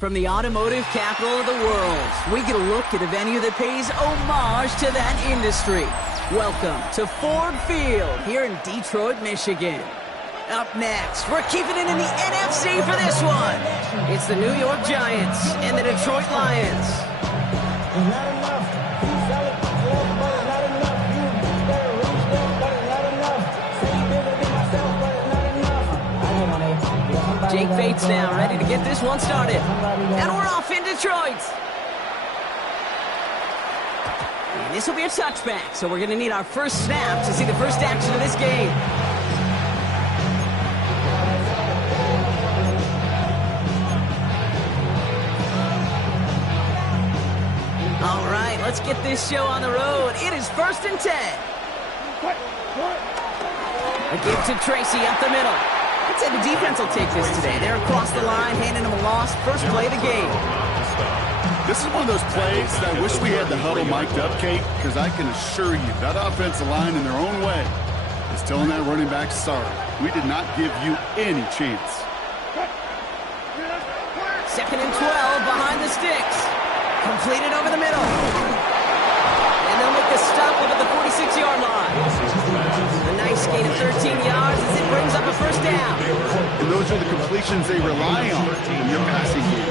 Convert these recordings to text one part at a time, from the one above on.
From the automotive capital of the world, we get a look at a venue that pays homage to that industry. Welcome to Ford Field here in Detroit, Michigan. Up next, we're keeping it in the NFC for this one. It's the New York Giants and the Detroit Lions. Jake Bates now ready to get this one started. And we're off in Detroit. And this will be a touchback, so we're going to need our first snap to see the first action of this game. All right, let's get this show on the road. It is 1st and 10. A give to Tracy up the middle. I'd say the defense will take this today. They're across the line, handing them a loss. First play of the game. This is one of those plays that I wish we had the huddle mic'd up, Kate, because I can assure you that offensive line in their own way is telling that running back, sorry, we did not give you any chance. 2nd and 12 behind the sticks. Completed over the middle. And they'll make the stop over the 46-yard line. A nice gain of 13 yards as it brings up a first down. And those are the completions they rely on in your passing game.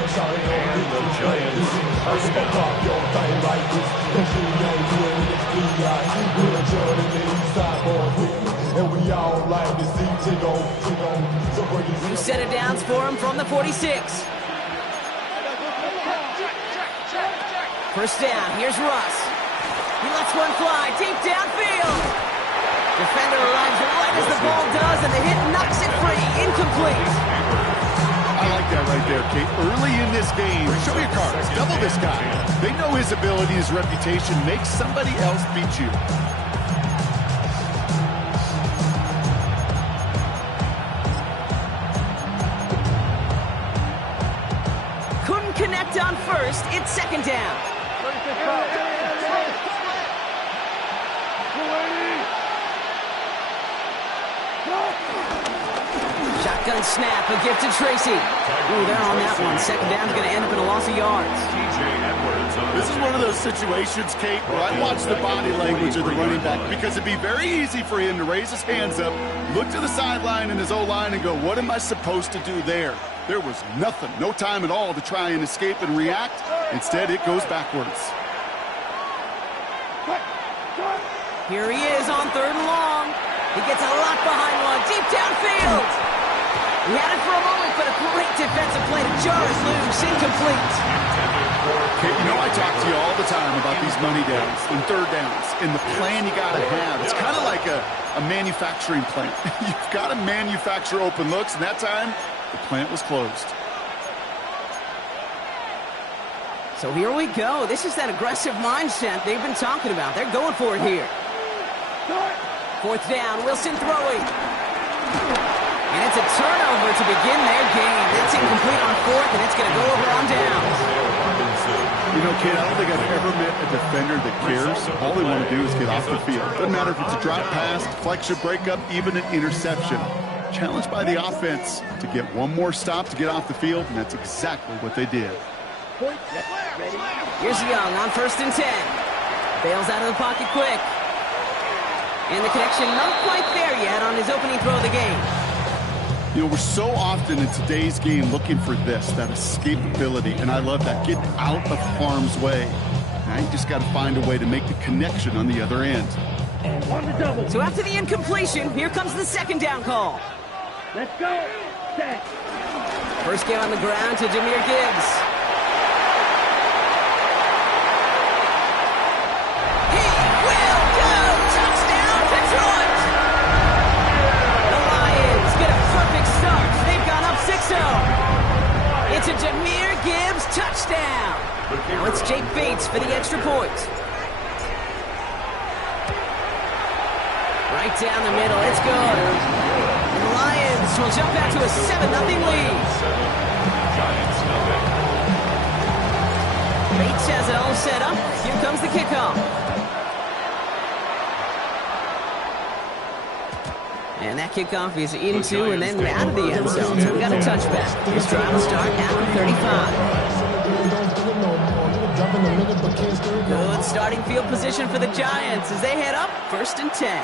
New set of downs for him from the 46. First down, here's Russ. He lets one fly deep downfield. Defender arrives right as the ball does, and the hit knocks it free. Incomplete. I like that right there, Kate. Early in this game, show your cards. Double this guy. They know his ability, his reputation. Make somebody else beat you. Couldn't connect on first. It's 2nd down. Shotgun snap, a gift to Tracy. Ooh, they're on that one. 2nd down's going to end up in a loss of yards. This is one of those situations, Kate, where I watch the body language of the running back because it'd be very easy for him to raise his hands up, look to the sideline in his O-line and go, what am I supposed to do there? There was nothing, no time at all to try and escape and react. Instead, it goes backwards. Here he is on 3rd and long. He gets a lot behind one, deep downfield. He had it for a moment, but a great defensive play to jar it loose, incomplete. Okay, you know I talk to you all the time about these money downs and 3rd downs and the plan you got to have. It's kind of like a manufacturing plant. You've got to manufacture open looks, and that time, the plant was closed. So here we go. This is that aggressive mindset they've been talking about. They're going for it here. 4th down, Wilson throwing. And it's a turnover to begin their game. That's incomplete on 4th, and it's going to go over on downs. You know, kid, I don't think I've ever met a defender that cares. All they want to do is get off the field. Doesn't matter if it's a drop pass, deflection, breakup, even an interception. Challenged by the offense to get one more stop to get off the field, and that's exactly what they did. Here's Young on 1st and 10. Bails out of the pocket quick. And the connection not quite there yet on his opening throw of the game. You know, we're so often in today's game looking for this, that escapability, and I love that. Get out of harm's way. Now you just got to find a way to make the connection on the other end. So after the incompletion, here comes the 2nd down call. Let's go. Set. First game on the ground to Jahmyr Gibbs. It's a Jahmyr Gibbs touchdown. Now it's Jake Bates for the extra point. Right down the middle, it's good. And the Lions will jump out to a 7-0 lead. Bates has it all set up. Here comes the kickoff. And that kickoff is into and then out of the end zone. So we got a touchback. This drive will start at the 35. Good starting field position for the Giants as they head up 1st and 10.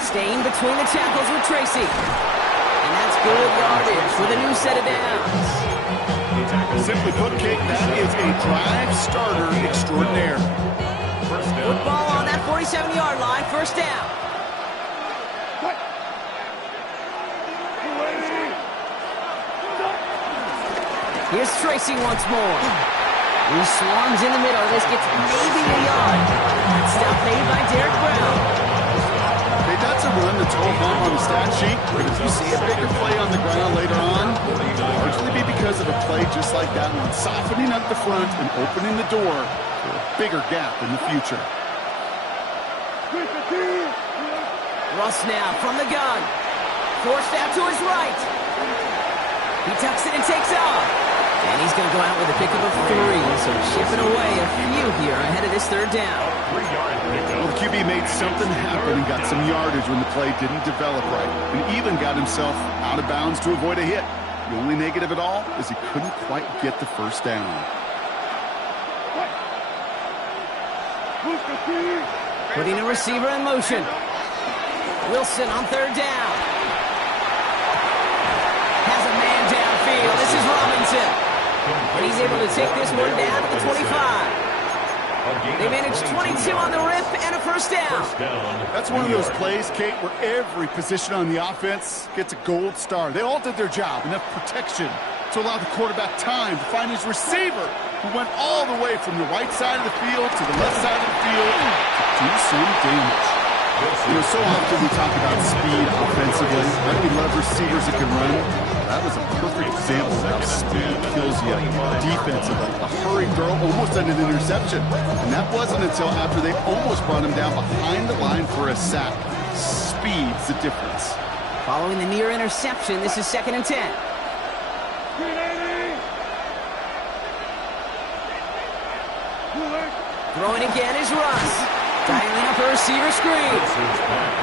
Staying between the tackles with Tracy. And that's good yardage with a new set of downs. Simply put, Kate, that is a drive starter extraordinaire. Football on that 47-yard line, 1st down. Here's Tracy once more. He swarms in the middle. This gets maybe a yard. Stop made by Derek Brown. That's a run that's all home on the stat sheet, but if you see a bigger play on the ground later on, it'll largely be because of a play just like that one, softening up the front and opening the door for a bigger gap in the future. Russ now from the gun. Forced out to his right. He tucks it and takes off. And he's going to go out with a pickup of 3, so chipping away a few here ahead of this 3rd down. Well, the QB made something happen and got some yardage when the play didn't develop right, and even got himself out of bounds to avoid a hit. The only negative at all is he couldn't quite get the 1st down. Putting a receiver in motion. Wilson on 3rd down. Has a man downfield. This is Robinson. And he's able to take this one down to the 25. They managed 22 on the rip and a 1st down. That's one of those plays, Kate, where every position on the offense gets a gold star. They all did their job. Enough protection to allow the quarterback time to find his receiver, who went all the way from the right side of the field to the left side of the field to do some damage. You know, so often we talk about speed offensively. Right? We love receivers that can run. That was a perfect example of how speed kills you defensively. A hurried throw almost ended an interception. And that wasn't until after they almost brought him down behind the line for a sack. Speed's the difference. Following the near interception, this is 2nd and 10. Throwing again is Russ. Dialing up a receiver screen.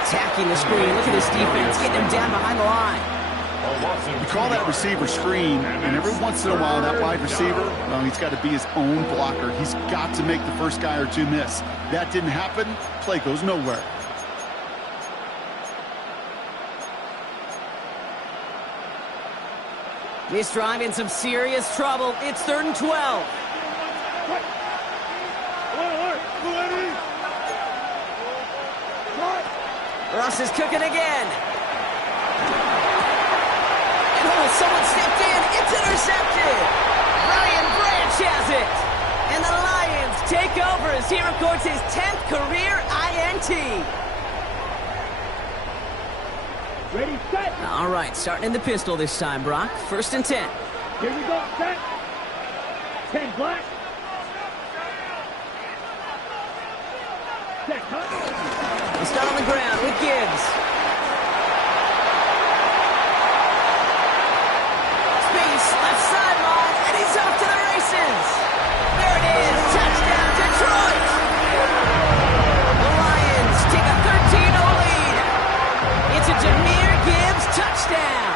Attacking the screen. Look at this defense getting him down behind the line. We call that receiver screen, and every once in a while that wide receiver, well, he's got to be his own blocker. He's got to make the first guy or two miss. That didn't happen. Play goes nowhere. This drive in some serious trouble. It's 3rd and 12. Russ is cooking again. And someone stepped in. It's intercepted. Ryan Branch has it. And the Lions take over as he records his 10th career INT. Ready, set. All right, starting in the pistol this time, Brock. 1st and 10. Here we go, set. 10 black. Set, huh? He'll start on the ground with Gibbs. Space, left sideline, and he's off to the races. There it is, touchdown, Detroit. The Lions take a 13-0 lead. It's a Jahmyr Gibbs touchdown.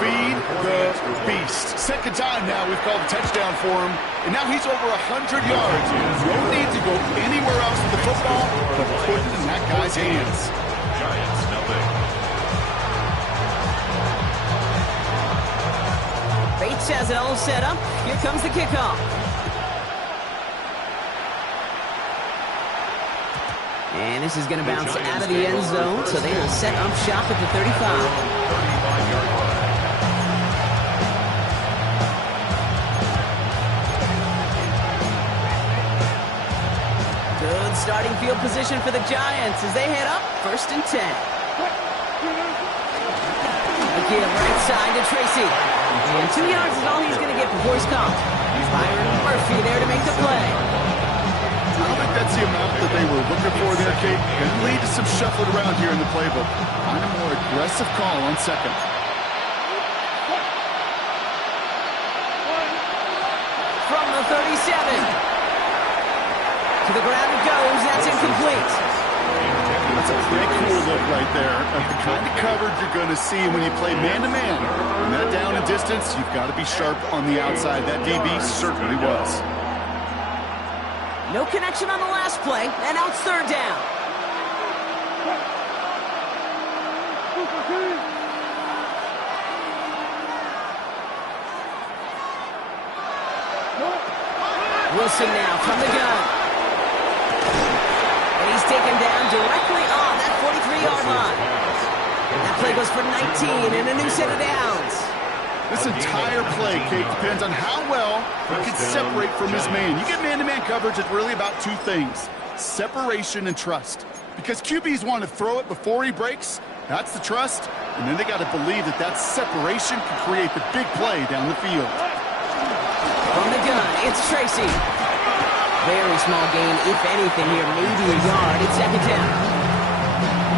Feed the beast. 2nd time now we've called a touchdown for him, and now he's over 100 yards. No need to go anywhere else with the football, but put it in that guy's hands. Giants, nothing. Bates has it all set up. Here comes the kickoff. And this is going to bounce out of the end zone, so they will set up shop at the 35. Good starting field position for the Giants as they head up 1st and 10. Again, right side to Tracy. And 2 yards is all he's going to get before he's caught. Byron Murphy there to make the play. I don't think that's the amount that they were looking for there, Kate. Going to lead to some shuffling around here in the playbook. Find a more aggressive call on 2nd. From the 37. To the ground it goes. That's incomplete. That's a pretty cool look right there of the kind of coverage you're going to see when you play man-to-man. And that down and distance, you've got to be sharp on the outside. That DB certainly was. No connection on the last play, and now it's third down. Wilson now from the gun. And he's taken down directly on that 43-yard line. That play goes for 19 and a new set of downs. This entire play, Kate, depends on how well he can separate from his man. You get man-to-man coverage, it's really about two things: separation and trust. Because QBs want to throw it before he breaks. That's the trust. And then they got to believe that that separation can create the big play down the field. From the gun, it's Tracy. Very small gain, if anything here, maybe a yard. It's second down.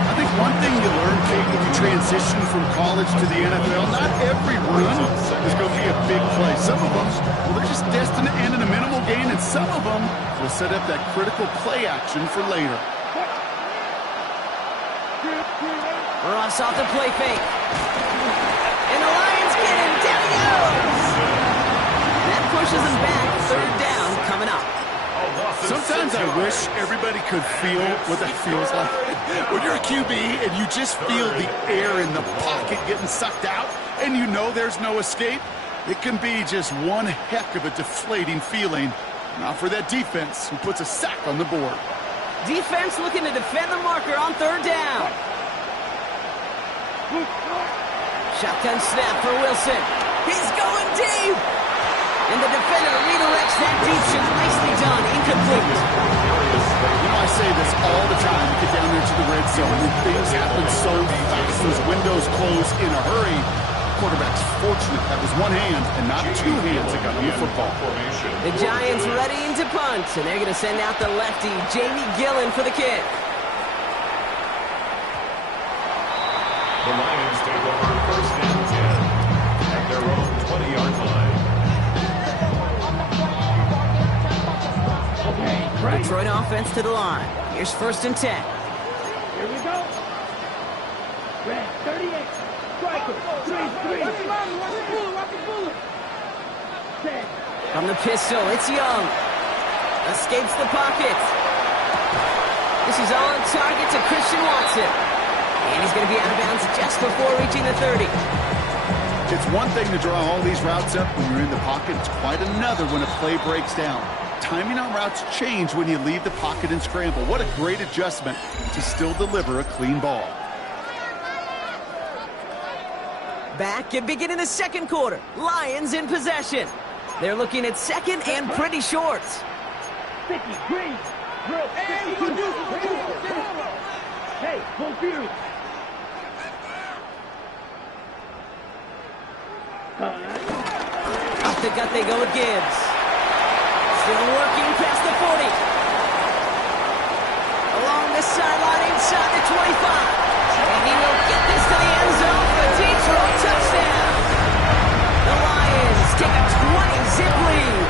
I think one thing you learn, Kate, when you transition from college to the NFL, not every run is going to be a big play. Some of them, well, they're just destined to end in a minimal gain, and some of them will set up that critical play action for later. Ross off the play fake. And the Lions get him. Down he goes. That pushes him back. Third down coming up. Sometimes I wish everybody could feel what that feels like. When you're a QB and you just feel the air in the pocket getting sucked out and you know there's no escape, it can be just one heck of a deflating feeling. Not for that defense who puts a sack on the board. Defense looking to defend the marker on third down. Shotgun snap for Wilson. He's going deep. And the defender redirects that deep shot. Nicely done. Incomplete. You know, I say this all the time. You get down there to the red zone, and things happen so fast. Those windows close in a hurry. Quarterback's fortunate that was one hand and not two hands that got on the football. The Giants ready to punt, and they're going to send out the lefty, Jamie Gillen, for the kick. The Lions take over first and 10 at their own 20-yard line. Detroit offense to the line. Here's first and 10. Here we go. Red 38. Striker. 3-3. From the pistol, it's Young. Escapes the pocket. This is on target to Christian Watson. And he's going to be out of bounds just before reaching the 30. It's one thing to draw all these routes up when you're in the pocket. It's quite another when a play breaks down. Timing on routes change when you leave the pocket and scramble. What a great adjustment to still deliver a clean ball. Back and beginning the second quarter. Lions in possession. They're looking at second and pretty short. 50, green. Hey, full fury. Off the gut they go with Gibbs. Still working past the 40. Along the sideline inside the 25. And he will get this to the end zone for a Detroit touchdown. The Lions take a 20-zip lead.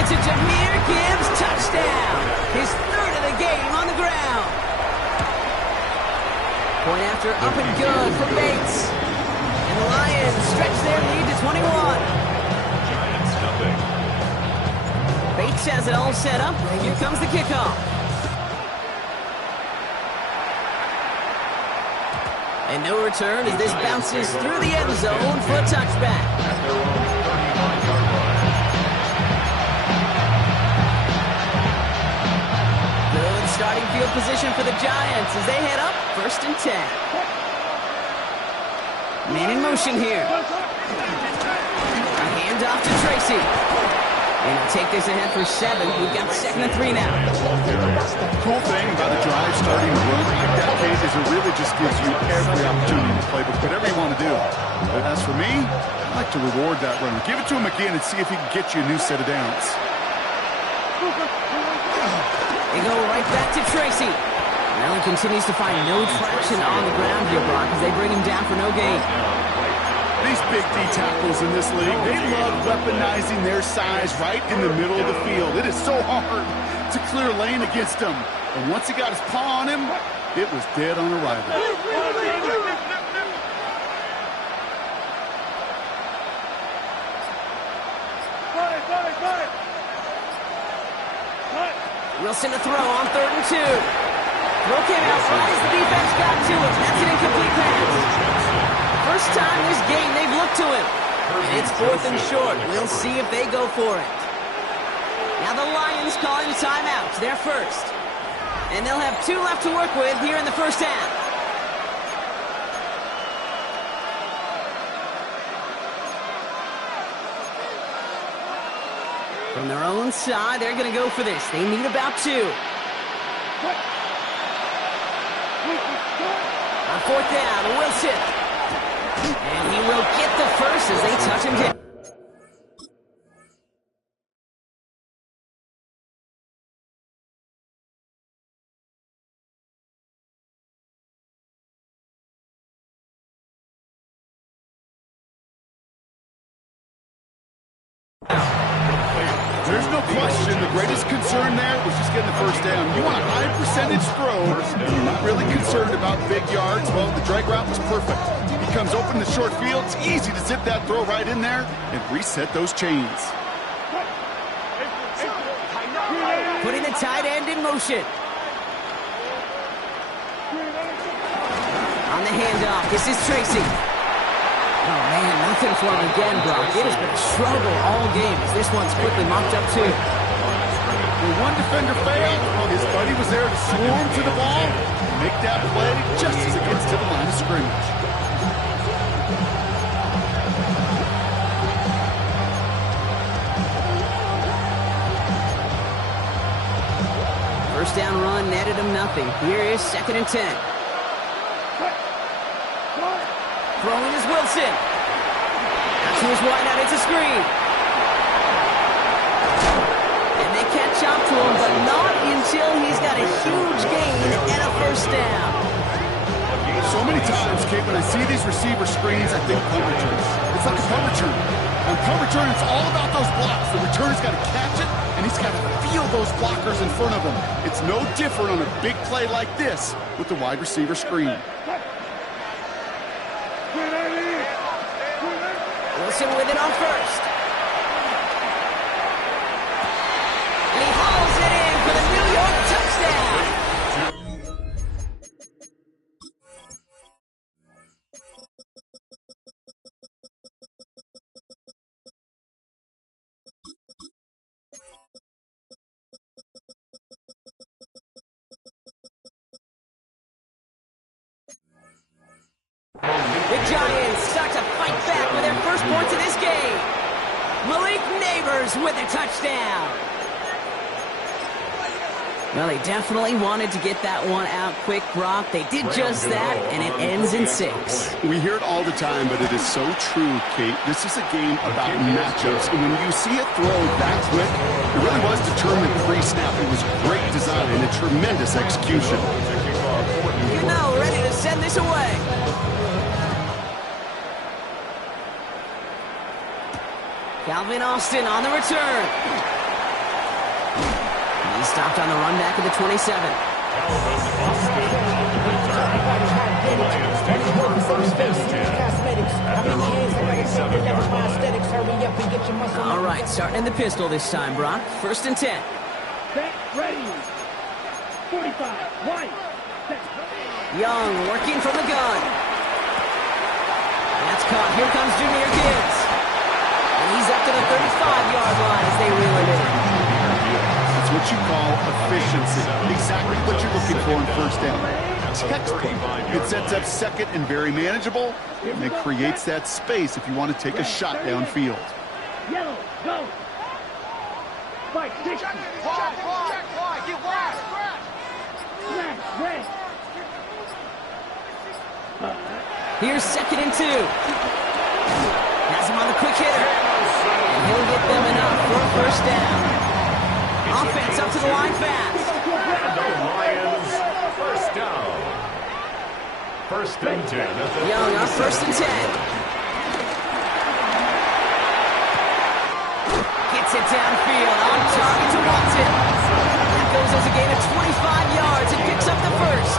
It's a Jahmyr Gibbs touchdown. His third of the game on the ground. Point after up and good for Bates. And the Lions stretch their lead to 21. Giants nothing. Bates has it all set up. Here comes the kickoff. And no return as this bounces through the end zone for a touchback. At their own 39-yard line. Good starting field position for the Giants as they head up first and 10. Man in motion here. A handoff to Tracy. And he'll take this ahead for 7. We've got second and 3 now. The cool thing about a drive starting to run like that, Kate, is it really just gives you every opportunity to play with whatever you want to do. But as for me, I like to reward that runner. Give it to him again and see if he can get you a new set of downs. They go right back to Tracy. Allen continues to find no traction on the ground here, Brock, as they bring him down for no gain. These big D tackles in this league. They love weaponizing their size right in the middle of the field. It is so hard to clear lane against him. And once he got his paw on him, it was dead on arrival. Wilson to throw on 3rd and 2. Throw came out right as the defense got to him. That's an incomplete pass. First time this game they've looked to him. And it's 4th and short. We'll see if they go for it. Now the Lions calling timeout. They're first. And they'll have 2 left to work with here in the first half. From their own side, they're going to go for this. They need about 2. On 4th down, Wilson. And he will get the first as they touch him down. There's no question the greatest concern there was just getting the first down. You want a high percentage throw, and you're not really concerned about big yards. Well, the drag route was perfect. He comes open in the short field. It's easy to zip that throw right in there and reset those chains. Putting the tight end in motion. On the handoff, this is Tracy. Oh, man, nothing for him again, Brock. It has been a struggle all game as this one's quickly mopped up, too. When one defender failed, his buddy was there to swarm to the ball and make that play just as it gets to the line of scrimmage. First down run netted him nothing. Here is 2nd and 10. Throwing is Wilson. Out to his wide out, it's a screen. And they catch up to him, but not until he's got a huge gain and a first down. So many times, Kate, when I see these receiver screens, I think punt returns. It's like a punt return. On punt return, it's all about those blocks. The returner's got to catch it, and he's got to feel those blockers in front of him. It's no different on a big play like this with the wide receiver screen. Wilson with it on 1st. And he hauls it in for the New York touchdown. The Giants start to fight back with their first points of this game. Malik Neighbors with a touchdown. Well, they definitely wanted to get that one out quick, Brock. They did just that, and it ends in 6. We hear it all the time, but it is so true, Kate. This is a game about matchups, and when you see it throw that quick, it really was determined pre-snap. It was great design and a tremendous execution. You know, ready to send this away. Calvin Austin on the return. He stopped on the run back of the 27. Calvin Austin on the return. The Lions take over first and 10 at their own 27-yard line. All right, starting in the pistol this time, Brock. 1st and 10. Set, ready. 45, right. Set. Young working from the gun. That's caught. Here comes Junior Gibbs. And he's up to the 35-yard line as they reel it in. That's what you call efficiency. Exactly what you're looking for in first down. Textbook. It sets up 2nd and very manageable, and it creates that space if you want to take a shot downfield. Yellow, go. Fight, 60. Get wide. Red, red. Here's 2nd and 2. Has him on the quick hitter. And he'll get them enough for a first down. Offense up to the line fast. And the Lions, first down. 1st and 10. Young on 1st and 10. 25 yards and picks up the first.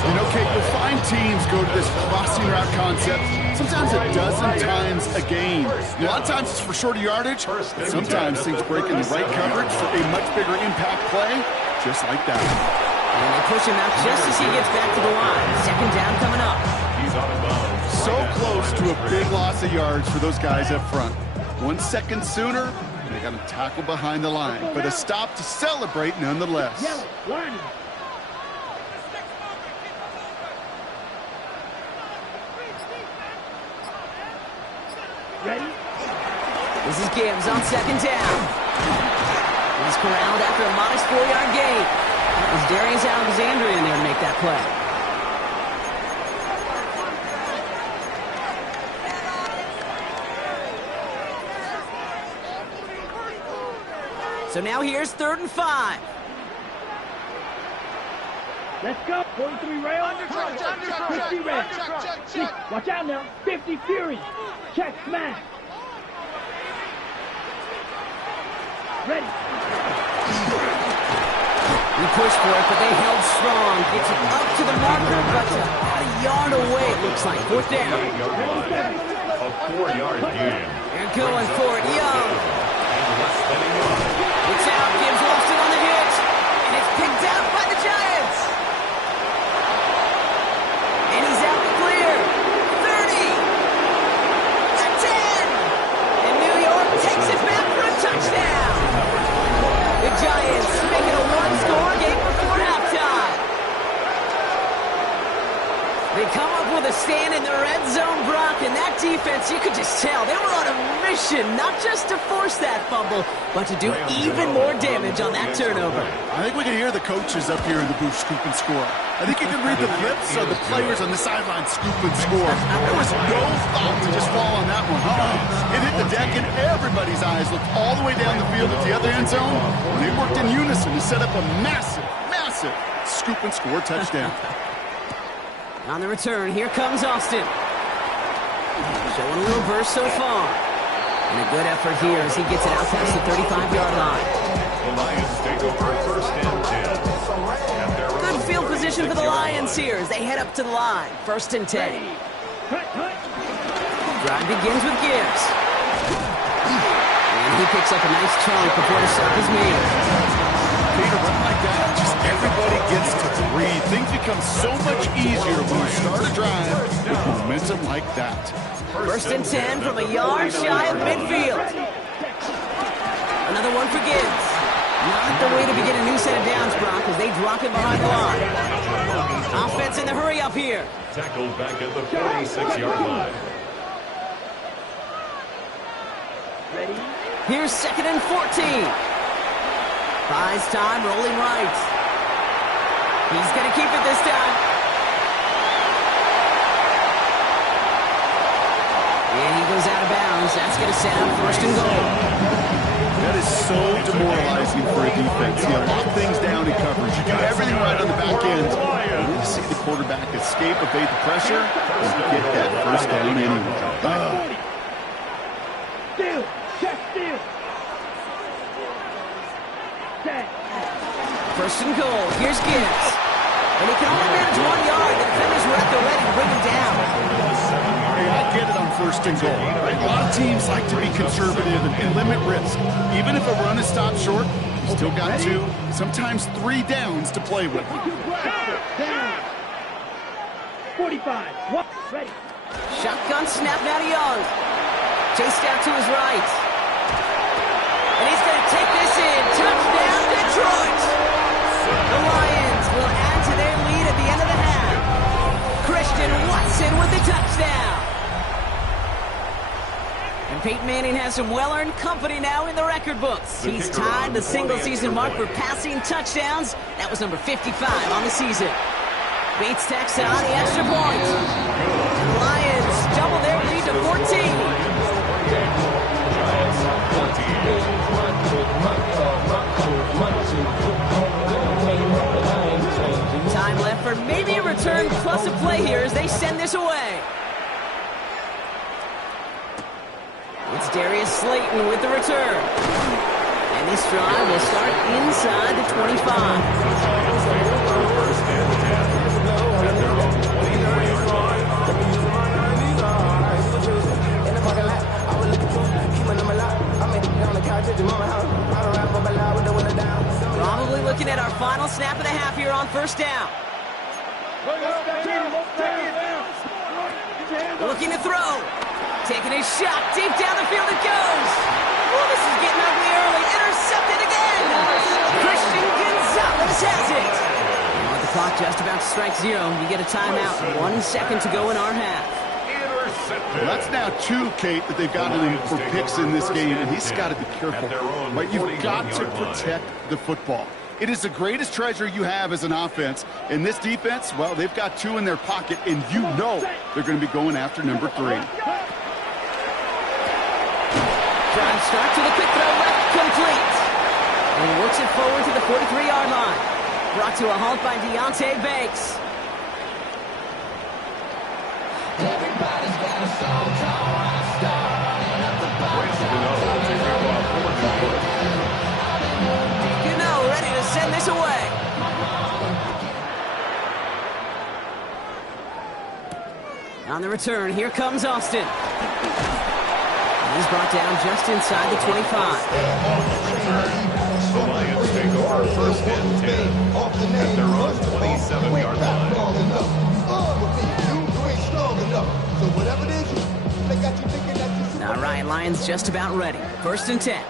You know, Kate, you'll find teams go to this crossing route concept sometimes a dozen times a game. A lot of times it's for shorter yardage, but sometimes things break in the right coverage for a much bigger impact play, just like that. And they push him out just as he gets back to the line. Second down coming up. He's out of bounds. So close to a big loss of yards for those guys up front. 1 second sooner, and they got him tackled behind the line. But a stop to celebrate nonetheless. Yellow, line. Ready? This is Gibbs on second down. He's corralled after a modest 4-yard gain. It's Darius Alexander in there to make that play. So now here's 3rd and 5. Let's go. 43 rail. 50 red. Watch out now. 50 fury. Check smash. Ready. He pushed for it, but they held strong. Gets it up to the marker, but about a yard away, it looks like. 4th down. A 4-yard gain. They're going for it. Young. Less than a yard. It's out. Gibbs lost it on the hit. And it's picked out by the Giants. And he's out the clear. 30. The 10. And New York takes it back for a touchdown. The Giants making a one-score game before halftime. They come up with a stand in the red zone, Brock, and that defense, you could just tell, they were on a mission, not just to force that fumble, but to do even more damage on that turnover. I think we can hear the coaches up here in the booth scoop and score. I think you can read the lips of the players on the sideline scoop and score. There was no thought to just fall on that one. It hit the deck, and everybody's eyes looked all the way down the field at the other end zone, and they worked in unison to set up a massive, massive scoop and score touchdown. On the return, here comes Austin. Showing a little burst so far. And a good effort here as he gets it out past the 35-yard line. The Lions take over 1st and 10. Good field position for the Lions here as they head up to the line. 1st and 10. Drive begins with Gibbs. And he picks up a nice chunk before the sack is made. Peter, run like that, just everybody gets to breathe. Things become so much easier when you start a drive with momentum like that. 1st and 10 from a yard shy of midfield. Another one for Gibbs. Not the way to begin a new set of downs, Brock, as they drop it behind the line. Offense in the hurry up here. Tackled back at the 46-yard line. Ready? Here's 2nd and 14. Buys time, rolling right. He's going to keep it this time. And he goes out of bounds. That's going to set up 1st and goal. That is so demoralizing for a defense. You lock things down in coverage. You do everything right on the back end. And you see the quarterback escape, evade the pressure, and get that 1st down anyway. Steal. Check steal. 1st and goal. Here's Gibbs. And he can only manage 1 yard. The defenders were at the ready to bring him down. I get it on 1st and goal. Right? A lot of teams like to be conservative and limit risk. Even if a run is stopped short, you still got 2, sometimes 3 downs to play with. Down. 45. What? Ready. Shotgun snap now to Young. Chased out to his right. And he's going to take this in. Touchdown, Detroit. The Lions will add to their lead at the end of the half. Christian Watson with the touchdown. And Peyton Manning has some well-earned company now in the record books. He's tied the single-season mark for passing touchdowns. That was number 55 on the season. Bates tacks on the extra point. The Lions double their lead to 14. Time left for maybe a return plus a play here as they send this away. It's Darius Slayton with the return. And This drive will start inside the 25. Lions take over first and 10 at their own 23-yard line. Probably looking at our final snap of the half here on first down. Looking to throw. Taking a shot. Deep down the field it goes. Oh, this is getting ugly early. Intercepted again. Christian Gonzalez has it. With the clock just about to strike zero, we get a timeout. 1 second to go in our half. Well, that's now 2, Kate, that they've gotten him for picks in this game, and he's got to be careful. Right? You've got to protect the football. It is the greatest treasure you have as an offense. And this defense, well, they've got 2 in their pocket, and you know they're going to be going after number 3. Drive start to the quick throw left, complete. And he works it forward to the 43-yard line. Brought to a halt by Deontay Banks. Everybody's got a song called Rockstar running up the bar. You know, ready to send this away. On the return, here comes Austin. He's brought down just inside the 25. The Lions take over first and 10 at their own 27-yard line. All right, Lions just about ready. First and 10.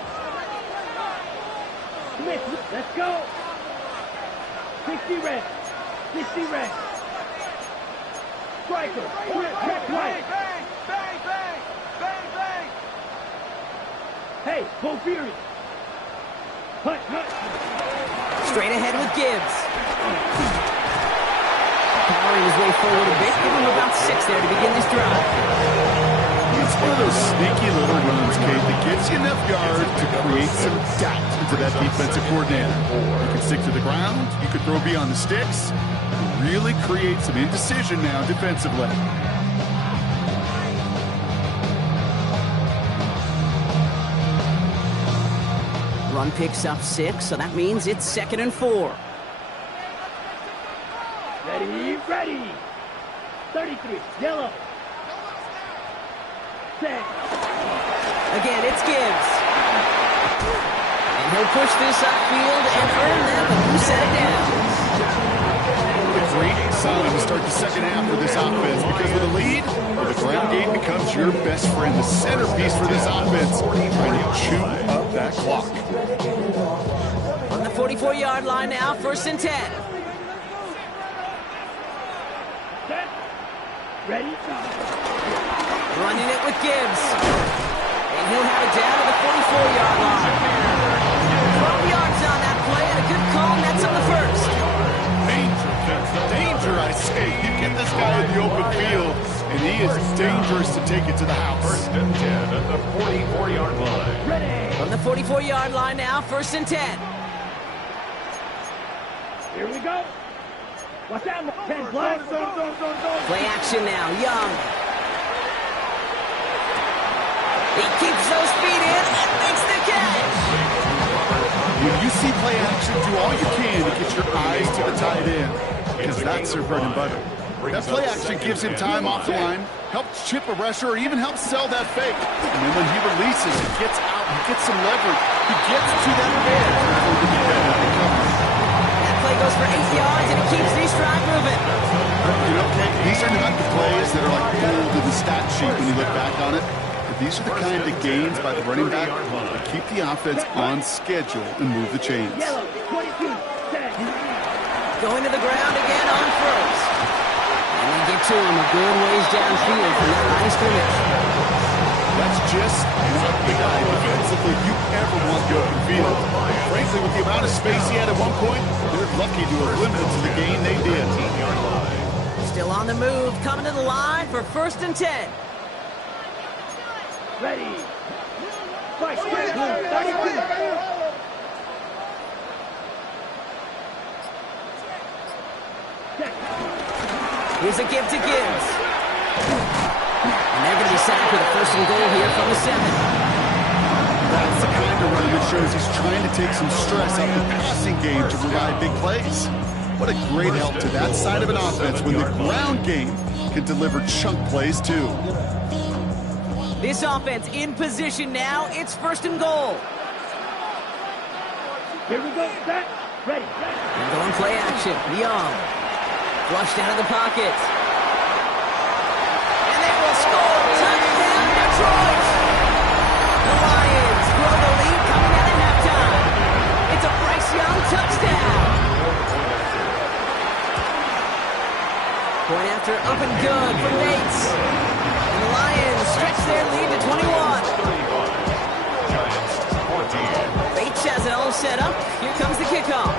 Smith, let's go. 60 red. 60 red. Striker. Check right. Bang, bang, bang, bang, bang. Hey, go Fury. Hut. Straight ahead with Gibbs. Powering his way forward a bit. Give him about 6 there to begin this drive. It's one of those sneaky little runs, Kate, that gets you enough yard to create some doubt into that defensive coordinator. You can stick to the ground. You could throw beyond the sticks. Really create some indecision now defensively. Run picks up 6, so that means it's 2nd and 4. Ready. 33, yellow. Set. Again, it's Gibbs. And he'll push this upfield and earn them a new set of downs. A great sign to start the second half for this offense, because with a lead, the ground game becomes your best friend, the centerpiece for this offense, trying to chew up that clock. On the 44-yard line now, 1st and 10. Set. Ready. Running it with Gibbs. And he'll have it down to the 44-yard line. 12 yards on that play, and a good call, and that's on the 1st. Danger, I say. You get this guy in the open field, and he is dangerous to take it to the house. First and 10 at the 44-yard line. Ready. From the 44-yard line now, 1st and 10. Here we go. Watch out, 10 black. Play action now, Young. He keeps those feet in and makes the catch. When you see play action, do all you can to get your eyes to the tight end, because that's their bread and butter. That play action gives him time off the line, helps chip a rusher, or even helps sell that fake. And then when he releases, he gets out, he gets some leverage, he gets to that edge before the defender recovers. That play goes for 8 yards, and it keeps the drive moving. You know, Kate, these are not the plays that are like bold in the stat sheet when you look back on it. But these are the kind of gains by the running back that keep the offense on schedule and move the chains. Yellow, 22, set. Going to the ground again on 1st. And they get to him a good ways downfield from that line of scrimmage. That's just not the guy defensively you ever want to open field. Frankly, with the amount of space he had at one point, they're lucky to have limited to the gain they did. Still on the move, coming to the line for 1st and 10. Ready. Fight. 32. Here's a give to Gibbs. And they're going to be sacked with a 1st and goal here from the 7. That's the kind of run that shows he's trying to take some stress off the passing game to provide big plays. What a great help to that side of an offense when the ground game can deliver chunk plays too. This offense in position now. It's 1st and goal. Here we go. Set. Ready. And going play action. Young. Flushed out of the pocket. And they will score. Touchdown, Detroit. The Lions grow the lead coming out at halftime. It's a Bryce Young touchdown. Point after up and good for Bates. And the Lions stretch their lead to 21. Bates has it all set up. Here comes the kickoff.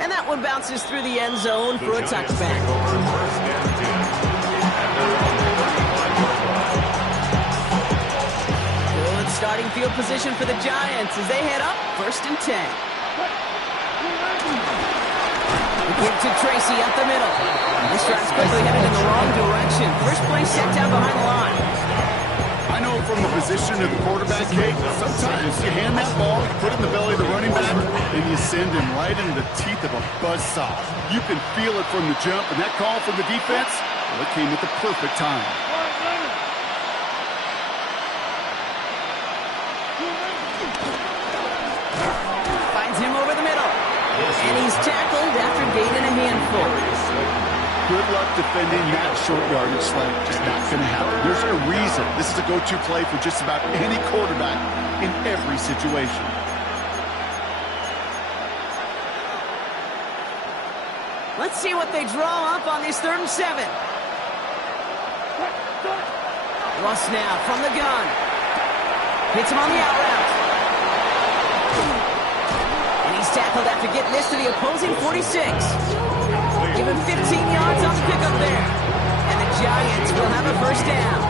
And that one bounces through the end zone for a touchback. Good starting field position for the Giants as they head up 1st and 10. Give to Tracy up the middle. This drive's quickly headed in the wrong direction. First play set down behind the line. I know from the position of the quarterback, Kate, sometimes you hand that ball, you put it in the belly of the running back, and you send him right into the teeth of a buzzsaw. You can feel it from the jump, and that call from the defense, well, it came at the perfect time. Finds him over the middle. And he's tackled after gaining a handful. Good luck defending that short yardage slant. Just not going to happen. There's a reason this is a go-to play for just about any quarterback in every situation. Let's see what they draw up on this 3rd and 7. Russ now from the gun. Hits him on the out route. And he's tackled after getting this to the opposing 46. Give him 15 yards on the pickup there. And the Giants will have a 1st down.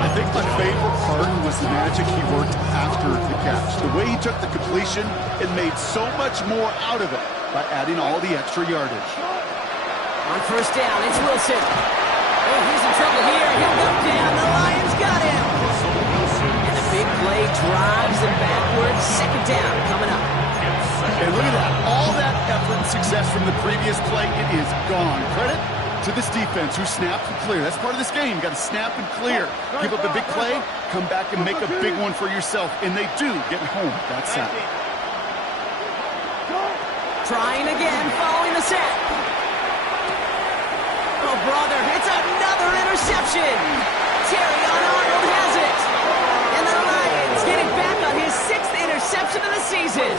I think my favorite part was the magic he worked after the catch. The way he took the completion and made so much more out of it by adding all the extra yardage. On 1st down, it's Wilson. Oh, he's in trouble here. He'll go down. The Lions got him. And the big play drives him backwards. 2nd down coming up. And look at that. All that effort and success from the previous play, it is gone. Credit to this defense who snapped and clear. That's part of this game. You got to snap and clear. Give up a big play, come back and make a big one for yourself. And they do get home that sack. Trying again, following the sack. Oh, brother, it's another interception. Terry on Arnold has it. And the Lions get it back on his 6th interception of the season.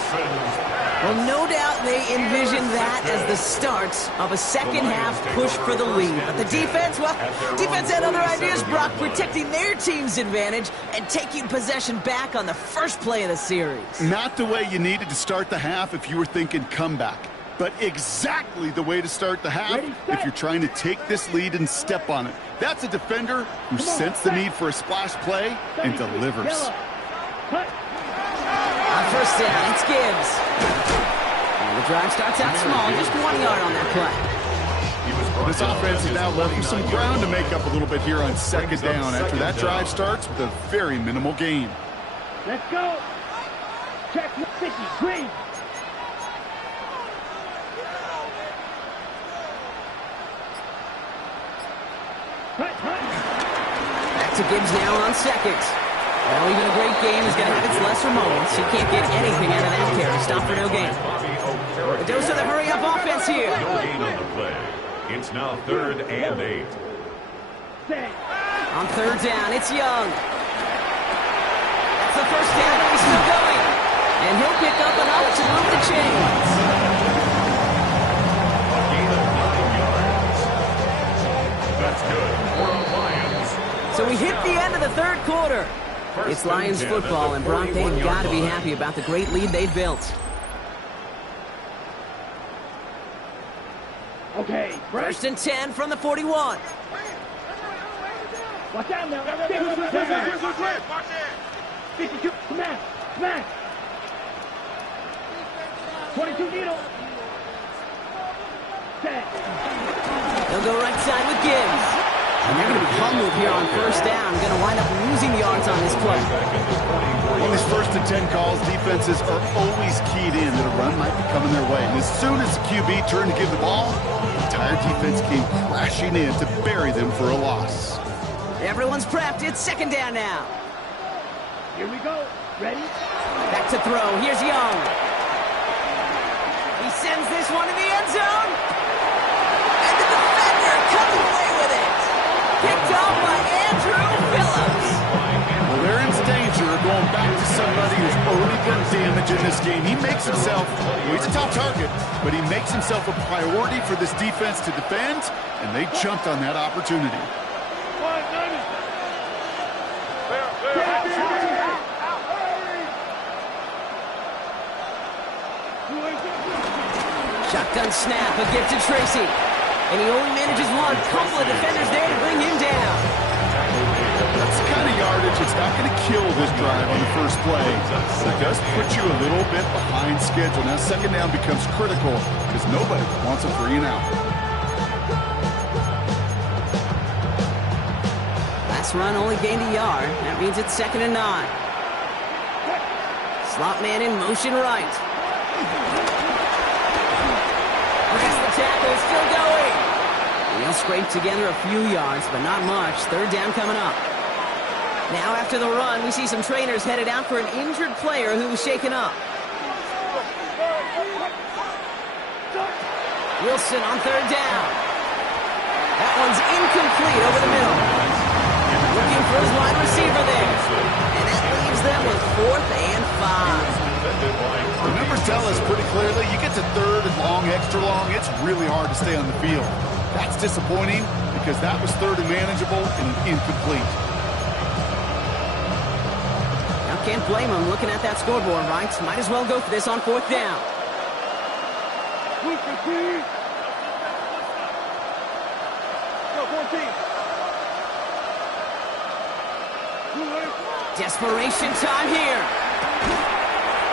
Well, no doubt they envisioned that as the start of a second-half push for the lead. But the defense, well, defense had other ideas, Brock, protecting their team's advantage and taking possession back on the first play of the series. Not the way you needed to start the half if you were thinking comeback, but exactly the way to start the half if you're trying to take this lead and step on it. That's a defender who sensed the need for a splash play and delivers. On 1st down, it's Gibbs. And the drive starts out small, just 1 yard on that play. This offense is now left with some ground to make up a little bit here on 2nd down after that drive starts with a very minimal gain. Let's go. Check 50. Green. Back to Gibbs now on 2nd. Well, even a great game is going to have its lesser moments. You can't get anything out of that carry. Stop for no gain. A dose of the hurry-up offense here. No gain on the play. It's now 3rd and 8. On 3rd down, it's Young. That's the 1st down, and he's still going. And he'll pick up enough to move the chains. A gain of 9 yards. That's good for the Lions. So we hit the end of the 3rd quarter. It's Lions football, and Brock, they've got to be happy about the great lead they've built. Okay. 1st and 10 from the 41. Watch out now. 52. Smash. Smash. 22 needle. They'll go right side with Gibbs. And they're going to be pummeled here on first down. Going to wind up losing yards on this play. On these 1st and 10 calls, defenses are always keyed in that a run might be coming their way. And as soon as the QB turned to give the ball, the entire defense came crashing in to bury them for a loss. Everyone's prepped. It's 2nd down now. Here we go. Ready? Back to throw. Here's Young. He sends this one to the end zone. And the defender comes away with it. Picked off by Andrew Phillips. Well, they're in danger of going back to somebody who's already done damage in this game. He makes himself, well, he's a top target, but he makes himself a priority for this defense to defend, and they jumped on that opportunity. Shotgun snap, a gift to Tracy. And he only manages one. Couple of defenders there to bring him down. That's the kind of yardage that's not going to kill this drive on the first play. It does put you a little bit behind schedule. Now 2nd down becomes critical because nobody wants a 3 and out. Last run only gained a yard. That means it's 2nd and 9. Slot man in motion right. Tackle is still going. He'll scrape together a few yards, but not much. 3rd down coming up. Now after the run, we see some trainers headed out for an injured player who was shaken up. Wilson on 3rd down. That one's incomplete over the middle. Looking for his wide receiver there. And that leaves them with 4th and 5. The numbers tell us pretty clearly, you get to 3rd and long, extra long, it's really hard to stay on the field. That's disappointing because that was 3rd and manageable and an incomplete. Now can't blame him looking at that scoreboard, right? Might as well go for this on 4th down. Desperation time here.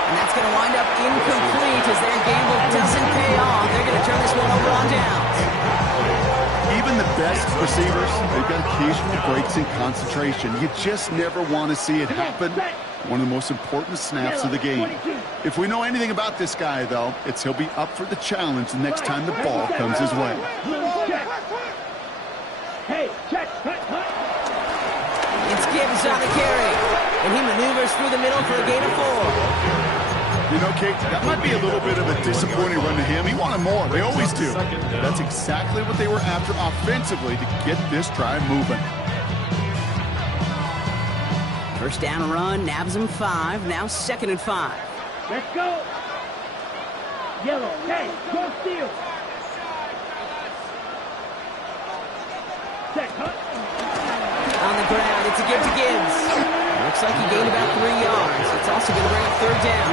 And that's going to wind up incomplete as their gamble doesn't pay off. They're going to turn this one over on downs. Even the best receivers, they've got occasional breaks in concentration. You just never want to see it happen. One of the most important snaps of the game. If we know anything about this guy, though, it's he'll be up for the challenge the next time the ball comes his way. Hey, check. It's Gibbs on the carry. And he maneuvers through the middle for a gain of 4. You know, Kate, that might be a little bit of a disappointing run to him. He wanted more. They always do. That's exactly what they were after offensively to get this drive moving. 1st down run, nabs him 5. Now 2nd and 5. Let's go. Yellow. Hey, go steal. Check, On the ground, it's a give to Gibbs. Looks like he gained about 3 yards. It's also going to bring up 3rd down.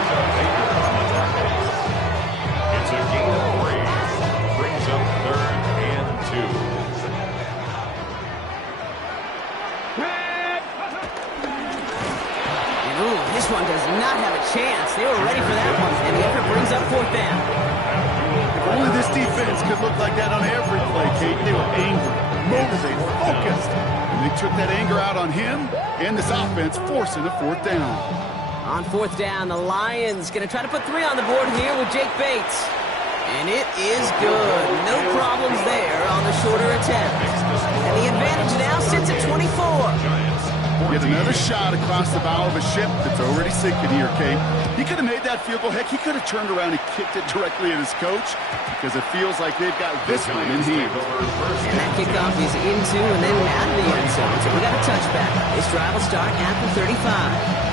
It's a gain of 3. Brings up 3rd and 2. And ooh, this one does not have a chance. They were ready for that one. And the effort brings up 4th down. If only this defense could look like that on every play, Kate. They were angry, motivated, focused. And they took that anger out on him and this offense, forcing a 4th down. On 4th down, the Lions going to try to put 3 on the board here with Jake Bates. And it is good. No problems there on the shorter attempt. And the advantage now sits at 24. Get another shot across the bow of a ship that's already sinking here, Kate. He could have made that field goal. Heck, he could have turned around and kicked it directly at his coach because it feels like they've got this one in here. And that kickoff is into and then out of the end zone. So we got a touchback. This drive will start after 35.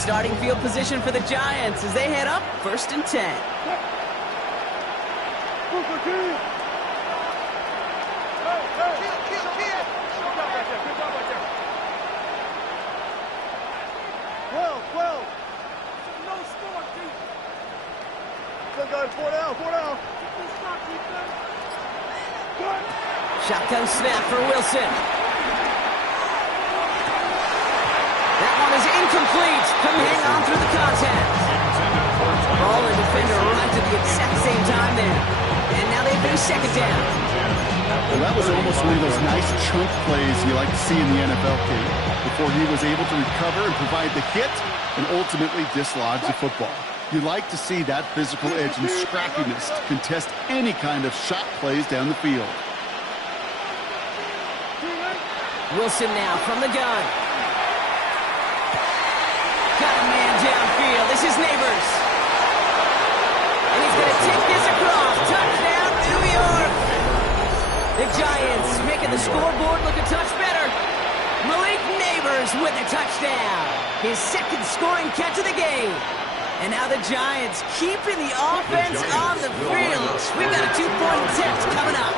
Starting field position for the Giants as they head up 1st and 10. Shotgun snap for Wilson. That one is incomplete. Couldn't hang on through the contact. second down. Well, that was almost one of those nice chunk plays you like to see in the NFL, Kate, before he was able to recover and provide the hit and ultimately dislodge the football. You like to see that physical edge and scrappiness to contest any kind of shot plays down the field. Wilson now from the gun. Got a man downfield. This is Neighbors. And he's going to take this across. Touchdown, New York. The Giants making the scoreboard look a touch better. Malik Neighbors with a touchdown. His second scoring catch of the game. And now the Giants keeping the offense on the field. We've got a 2-point test coming up.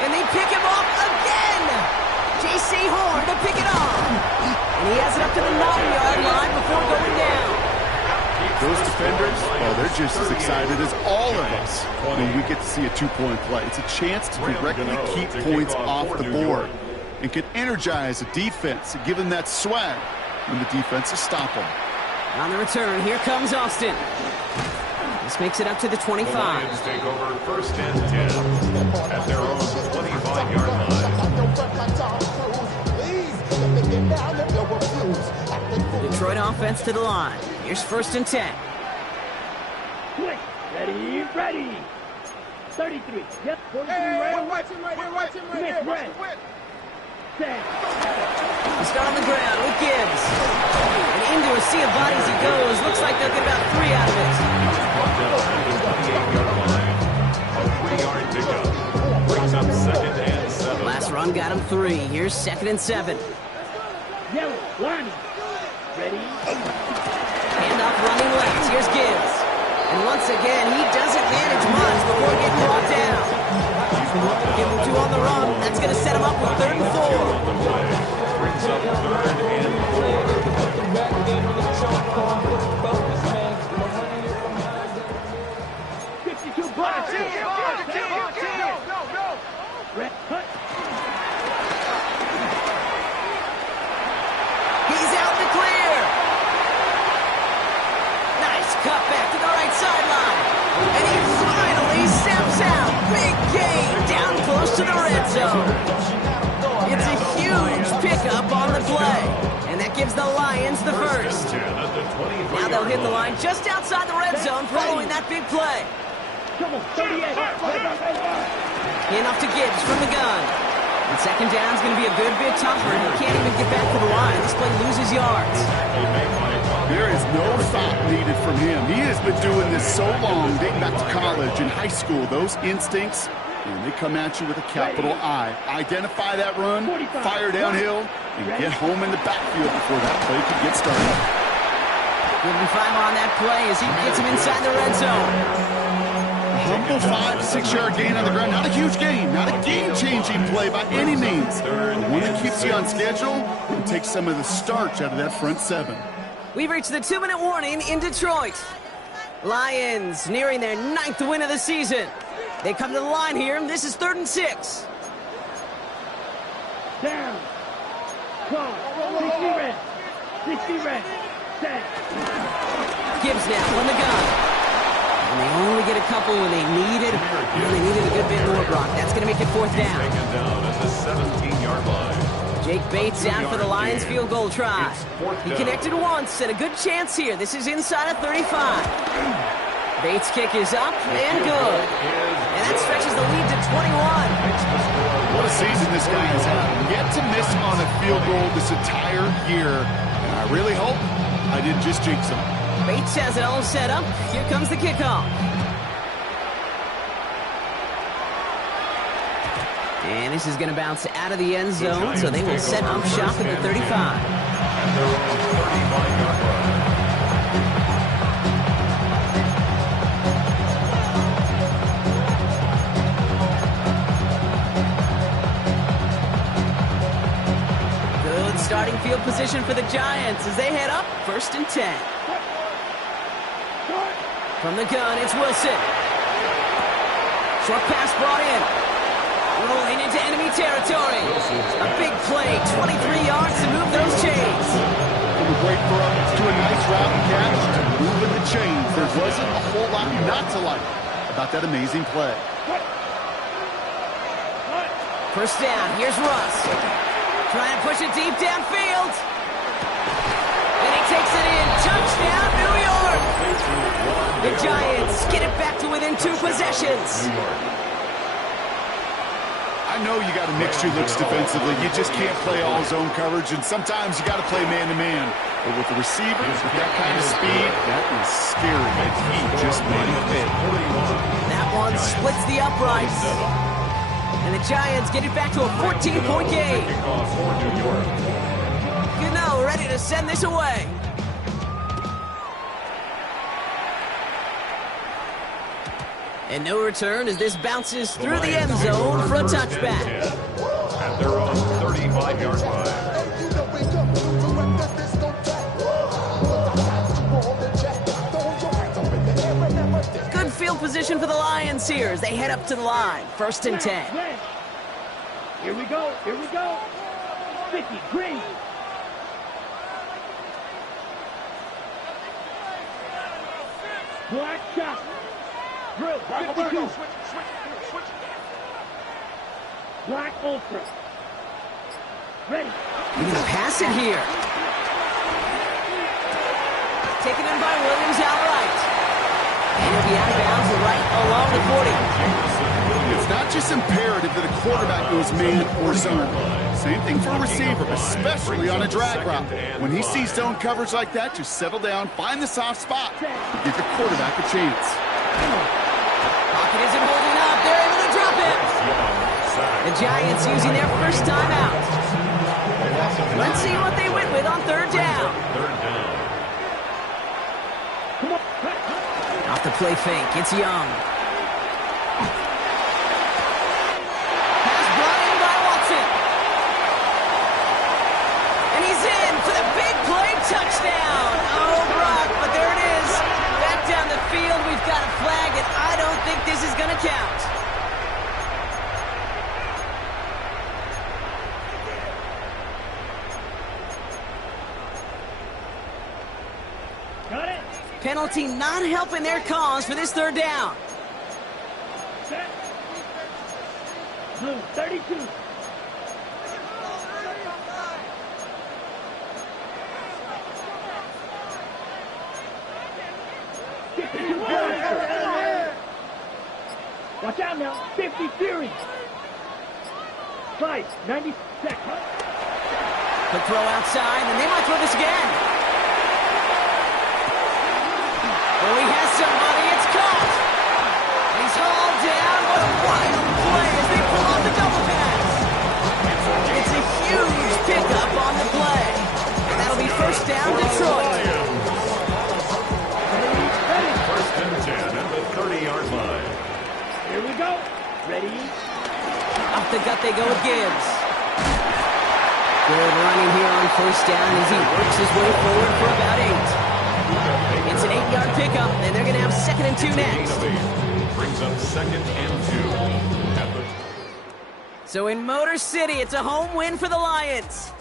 And they pick him off again. J.C. Horn to pick it off. And he has it up to the 9-yard line before going down. Those defenders, well, they're just as excited as all of us when we get to see a 2-point play. It's a chance to directly keep points off the board and can energize a defense and give them that swag when the defenses stop them. On the return, here comes Austin. This makes it up to the 25. The Lions take over first and 10 at their own 25-yard line. Detroit offense to the line. Here's first and 10. Quick. Ready, ready. 33. Yep, 43 red. Watch him right here, watch him right here. Watch the width. Set. We start on the ground with Gibbs. And into a sea of bodies he goes. Looks like they'll get about 3 out of it. Brought down at the 28-yard line. A 3-yard pickup. Brings up second and 7. Last run got him 3. Here's second and 7. Yellow, line. Ready. Handoff running left. Here's Gibbs. And once again, he doesn't manage much before getting brought down. Give him 2 on the run. That's going to set him up with 3rd and 4. Brings up 3rd and 4. 52 blocks. Red, cut. He's out in the clear. Nice cut back to the right sideline. And he finally steps out. Big gain down close to the red zone. It's a huge pickup on the play. And that gives the Lions the first. Now they'll hit the line just outside the red zone following that big play. Come on, 38. Handoff to Gibbs from the gun. And second down's going to be a good bit tougher. He can't even get back to the line. This play loses yards. There is no thought needed from him. He has been doing this so long, dating back to college and high school. Those instincts, and they come at you with a capital I. Identify that run, fire downhill, and get home in the backfield before that play can get started. Good and 5 on that play as he gets him inside the red zone. Humble 5 to 6 yard gain on the ground. Not a huge gain, not a game-changing play by any means. But one that keeps you on schedule and takes some of the starch out of that front 7. We've reached the 2-minute warning in Detroit. Lions nearing their 9th win of the season. They come to the line here, and this is 3rd and 6. Down. Cross. 60 red. 60 red. Set. Gibbs now from the gun. And they only get a couple when they needed a good bit more, Brock. That's going to make it 4th down. Taken down at the 17-yard line. Jake Bates out for the Lions field goal try. He connected once and a good chance here. This is inside of 35. Bates' kick is up and good. And that stretches the lead to 21. What a season this guy has had. Yet to miss on a field goal this entire year. And I really hope I didn't just jinx him. Bates has it all set up. Here comes the kickoff. And this is going to bounce out of the end zone, so they will set up shop at the 35. At their own 35-yard line. Good starting field position for the Giants as they head up 1st and 10. From the gun, it's Wilson. Short pass brought in. Rolling into enemy territory. A big play, 23 yards to move those chains. From a great throw to a nice route and catch to moving the chains. There wasn't a whole lot not to like about that amazing play. First down, here's Russ. Trying to push it deep downfield. And he takes it in. Touchdown, New York! The Giants get it back to within 2 possessions. I know you got to mix your looks defensively. You just can't play all zone coverage, and sometimes you got to play man-to-man. But with the receivers, with that kind of speed, that is scary. And he just made it fit. That one splits the uprights. And the Giants get it back to a 14-point game. You know, ready to send this away. And no return as this bounces through the end zone for a touchback. At their own 35-yard line. Good field position for the Lions here as they head up to the line. 1st and 10. Here we go. 50, green. Black shot. Drill, 52. Black ultra. Ready. He's going to pass it here. Taken in by Williams outright. And he'll be out of bounds right along the 40. It's not just imperative that a quarterback goes man or zone. Same thing for a receiver, especially on a drag route. When he sees zone coverage like that, just settle down, find the soft spot, and give the quarterback a chance. Pocket isn't holding up. They're able to drop it. The Giants using their first time out. Let's see what they went with on 3rd down. Off the play fake, it's Young. Pass brought in by Watson. And he's in for the big play touchdown. Oh, Brock, but there it is. Back down the field, we've got a flag, and I don't think this is going to count. Got it. Penalty not helping their cause for this 3rd down. Set. Blue, 32. Watch out now. 50 Fury. 5, 90 seconds. The throw outside, and they might throw this again. Oh, he has somebody. It's caught. He's hauled down. What a wild play as they pull off the double pass. It's a huge pickup on the play. And that'll be 1st down, Detroit. 1st and 10 at the 30-yard line. Here we go. Ready? Off the gut they go with Gibbs. Good running here on 1st down as he works his way forward for about 8. It's an 8-yard pickup, and they're going to have 2nd and 2 next. Brings up 2nd and 2. So in Motor City, it's a home win for the Lions.